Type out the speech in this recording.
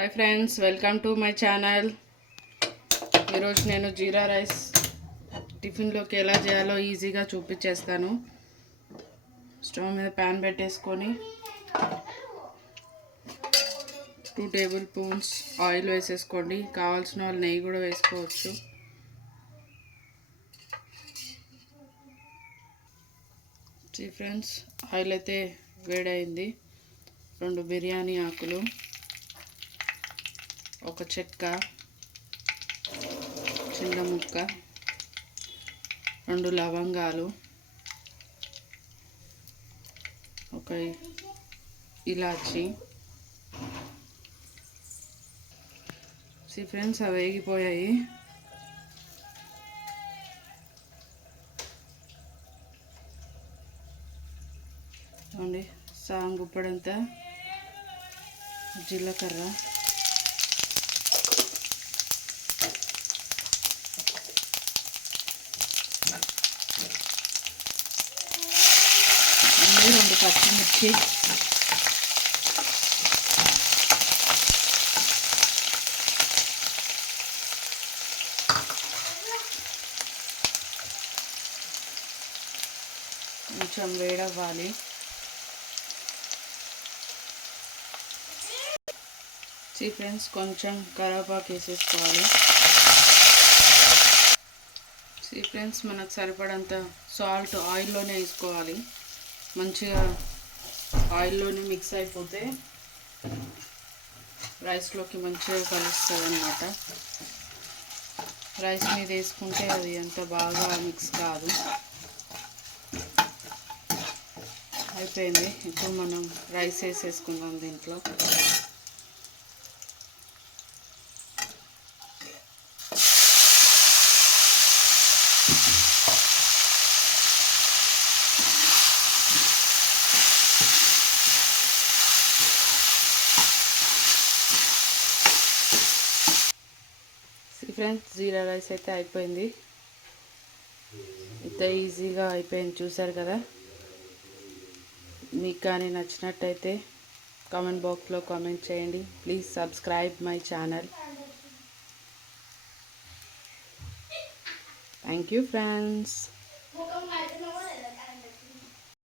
Hi friends, welcome to my channel. ఈరోజు నేను జీరా రైస్ టిఫిన్లోకి ఎలా చేయాలో ఈజీగా చూపించేస్తాను. స్టవ్ మీద ప్యాన్ పెట్టేసుకొని 2 టేబుల్ స్పూన్స్ ఆయిల్ వేసేసుకోండి. కావాల్సిన వాళ్ళు నెయ్యి కూడా వేసుకోవచ్చు. ఫ్రెండ్స్, ఆయిల్ అయితే వేడైంది. 2 బిర్యానీ ఆకులు, ఒక చెక్క చిన్న ముక్క, 2 లవంగాలు, ఒక ఇలాచి. ఫ్రెండ్స్, అవి వేగిపోయాయి. చూడండి, సాంగ్ గుప్పడంతా జీలకర్ర, రెండు పచ్చిమిర్చి, కొంచెం వేడవ్వాలి. ఫ్రెండ్స్, కొంచెం కరివేపాకు వేసేసుకోవాలి. ఫ్రెండ్స్, మనకు సరిపడంత సాల్ట్ ఆయిల్లోనే వేసుకోవాలి. మంచిగా ఆయిల్లోనే మిక్స్ అయిపోతే రైస్లోకి మంచిగా కలుస్తుంది అన్నమాట. రైస్ మీద వేసుకుంటే అది అంత బాగా మిక్స్ కాదు. అయిపోయింది. ఇప్పుడు మనం రైస్ వేసేసుకుందాం దీంట్లో. ఫ్రెండ్స్, జీరా రైస్ అయితే అయిపోయింది. ఇంత ఈజీగా అయిపోయింది, చూసారు కదా. మీకు కానీ నచ్చినట్టయితే కామెంట్ బాక్స్లో కామెంట్ చేయండి. Please subscribe my channel. Thank you friends.